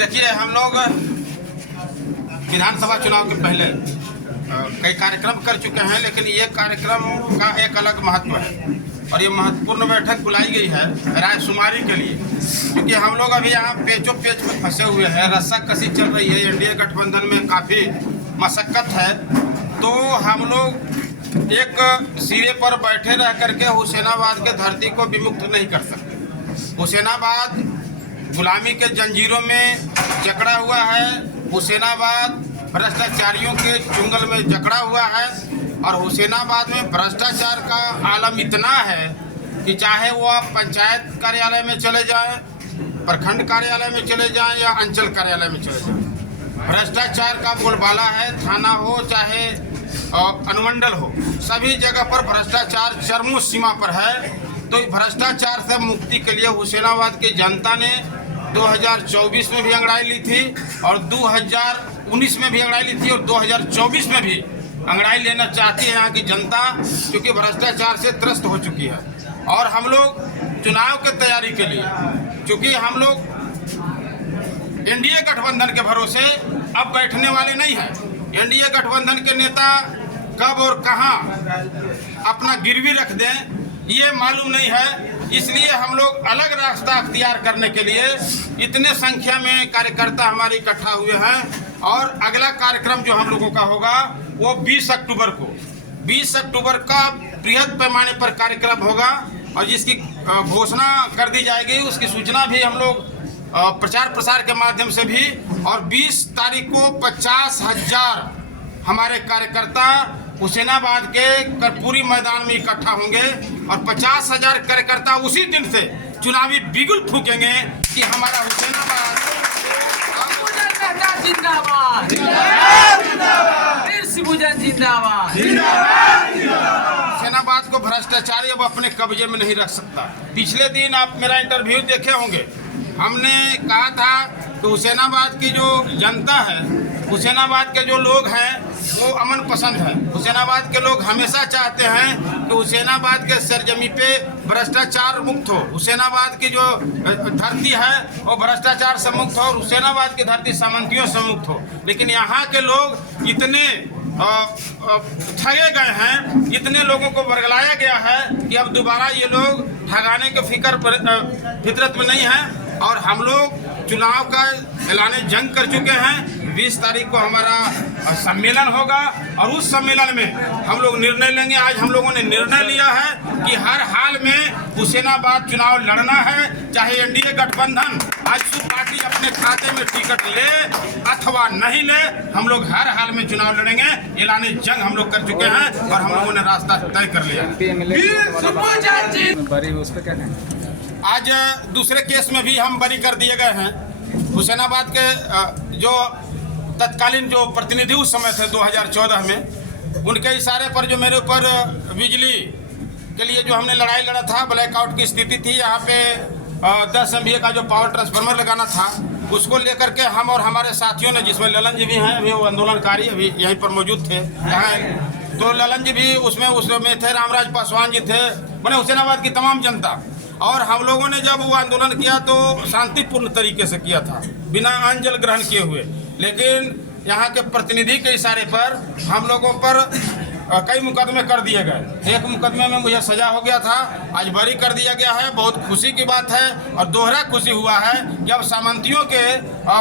देखिए, हम लोग विधानसभा चुनाव के पहले कई कार्यक्रम कर चुके हैं, लेकिन ये कार्यक्रम का एक अलग महत्व है और ये महत्वपूर्ण बैठक बुलाई गई है रायशुमारी के लिए, क्योंकि हम लोग अभी यहाँ पेचों पेच में फंसे हुए हैं। रस्साकसी चल रही है, एनडीए गठबंधन में काफ़ी मशक्कत है। तो हम लोग एक सिरे पर बैठे रह करके हुसैनाबाद के धरती को विमुक्त नहीं कर सकते। हुसैनाबाद गुलामी के जंजीरों में जकड़ा हुआ है, हुसैनाबाद भ्रष्टाचारियों के चुंगल में जकड़ा हुआ है और हुसैनाबाद में भ्रष्टाचार का आलम इतना है कि चाहे वो आप पंचायत कार्यालय में चले जाएं, प्रखंड कार्यालय में चले जाएं या अंचल कार्यालय में चले जाएं, भ्रष्टाचार का बोलबाला है। थाना हो चाहे अनुमंडल हो, सभी जगह पर भ्रष्टाचार चरमों सीमा पर है। तो भ्रष्टाचार से मुक्ति के लिए हुसैनाबाद की जनता ने 2024 में भी अंगड़ाई ली थी और 2019 में भी अंगड़ाई ली थी और 2024 में भी अंगड़ाई लेना चाहती है यहाँ की जनता, क्योंकि भ्रष्टाचार से त्रस्त हो चुकी है। और हम लोग चुनाव की तैयारी के लिए, क्योंकि हम लोग एनडीए गठबंधन के भरोसे अब बैठने वाले नहीं हैं। एनडीए गठबंधन के नेता कब और कहाँ अपना गिरवी रख दें ये मालूम नहीं है, इसलिए हम लोग अलग रास्ता अख्तियार करने के लिए इतने संख्या में कार्यकर्ता हमारे इकट्ठा हुए हैं। और अगला कार्यक्रम जो हम लोगों का होगा वो 20 अक्टूबर को, 20 अक्टूबर का बृहद पैमाने पर कार्यक्रम होगा और जिसकी घोषणा कर दी जाएगी, उसकी सूचना भी हम लोग प्रचार प्रसार के माध्यम से भी। और 20 तारीख को 50,000 हमारे कार्यकर्ता हुसैनाबाद के कर्पूरी मैदान में इकट्ठा होंगे और 50,000 कार्यकर्ता उसी दिन से चुनावी बिगुल फूकेंगे कि हमारा हुसैनाबाद जिंदाबाद, जिंदाबाद। हुसैनाबाद को भ्रष्टाचारी अब अपने कब्जे में नहीं रख सकता। पिछले दिन आप मेरा इंटरव्यू देखे होंगे, हमने कहा था कि हुसैनाबाद की जो जनता है, हुसैनाबाद के जो लोग हैं वो अमन पसंद है। हुसैनाबाद के लोग हमेशा चाहते हैं कि हुसैनाबाद के सरजमी पे भ्रष्टाचार मुक्त हो, हुसैनाबाद की जो धरती है वो भ्रष्टाचार से मुक्त हो और हुसैनाबाद की धरती सामंतियों से मुक्त हो। लेकिन यहाँ के लोग इतने ठगे गए हैं, इतने लोगों को वर्गलाया गया है कि अब दोबारा ये लोग ठगाने के फितरत में नहीं है। और हम लोग चुनाव का ऐलान जंग कर चुके हैं। 20 तारीख को हमारा सम्मेलन होगा और उस सम्मेलन में हम लोग निर्णय लेंगे। आज हम लोगों ने निर्णय लिया है कि हर हाल में हुसैनाबाद चुनाव लड़ना है, चाहे एनडीए गठबंधन आजसू पार्टी अपने खाते में टिकट ले अथवा नहीं ले, हम लोग हर हाल में चुनाव लड़ेंगे। ऐलान जंग हम लोग कर चुके हैं और हम लोगों ने रास्ता तय कर लिया है। आज दूसरे केस में भी हम बरी कर दिए गए हैं। हुसैनाबाद के जो तत्कालीन जो प्रतिनिधि उस समय थे 2014 में, उनके इशारे पर जो मेरे ऊपर बिजली के लिए जो हमने लड़ाई लड़ा था, ब्लैकआउट की स्थिति थी, यहाँ पे 10 MVA का जो पावर ट्रांसफार्मर लगाना था, उसको लेकर के हम और हमारे साथियों ने, जिसमें ललन जी भी हैं, अभी वो आंदोलनकारी अभी यहीं पर मौजूद थे यहाँ, तो ललन जी भी उसमें थे, रामराज पासवान जी थे, मैंने हुसैनाबाद की तमाम जनता। और हम लोगों ने जब वो आंदोलन किया तो शांतिपूर्ण तरीके से किया था, बिना अन्न जल ग्रहण किए हुए। लेकिन यहाँ के प्रतिनिधि के इशारे पर हम लोगों पर कई मुकदमे कर दिए गए। एक मुकदमे में मुझे सजा हो गया था, आज बरी कर दिया गया है। बहुत खुशी की बात है और दोहरा खुशी हुआ है जब सामंतियों के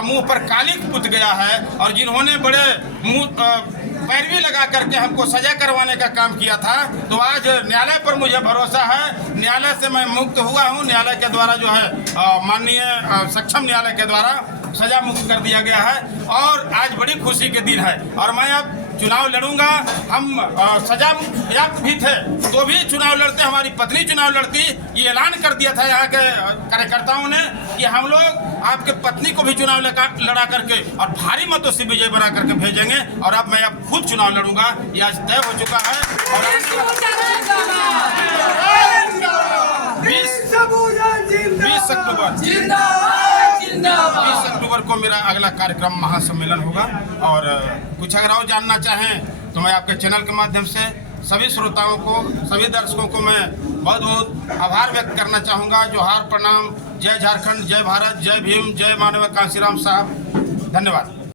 मुंह पर कालिक पुत गया है और जिन्होंने बड़े पैरवी लगा करके हमको सजा करवाने का काम किया था, तो आज न्यायालय पर मुझे भरोसा है। न्यायालय से मैं मुक्त हुआ हूँ, न्यायालय के द्वारा जो है माननीय सक्षम न्यायालय के द्वारा सजा मुक्त कर दिया गया है और आज बड़ी खुशी के दिन है। और मैं अब चुनाव लड़ूंगा। हम सजा याफ्त भी थे तो भी चुनाव लड़ते, हमारी पत्नी चुनाव लड़ती। ये ऐलान कर दिया था यहाँ के कार्यकर्ताओं ने कि हम लोग आपके पत्नी को भी चुनाव लड़ा करके और भारी मतों से विजय बना करके भेजेंगे। और अब मैं अब खुद चुनाव लड़ूंगा, ये आज तय हो चुका है। और 20 अक्टूबर को मेरा अगला कार्यक्रम महासम्मेलन होगा। और कुछ अगर और जानना चाहें तो मैं आपके चैनल के माध्यम से सभी श्रोताओं को, सभी दर्शकों को मैं बहुत बहुत आभार व्यक्त करना चाहूँगा। जोहार, प्रणाम। जय झारखंड, जय भारत, जय भीम, जय मानव कांशीराम साहब। धन्यवाद।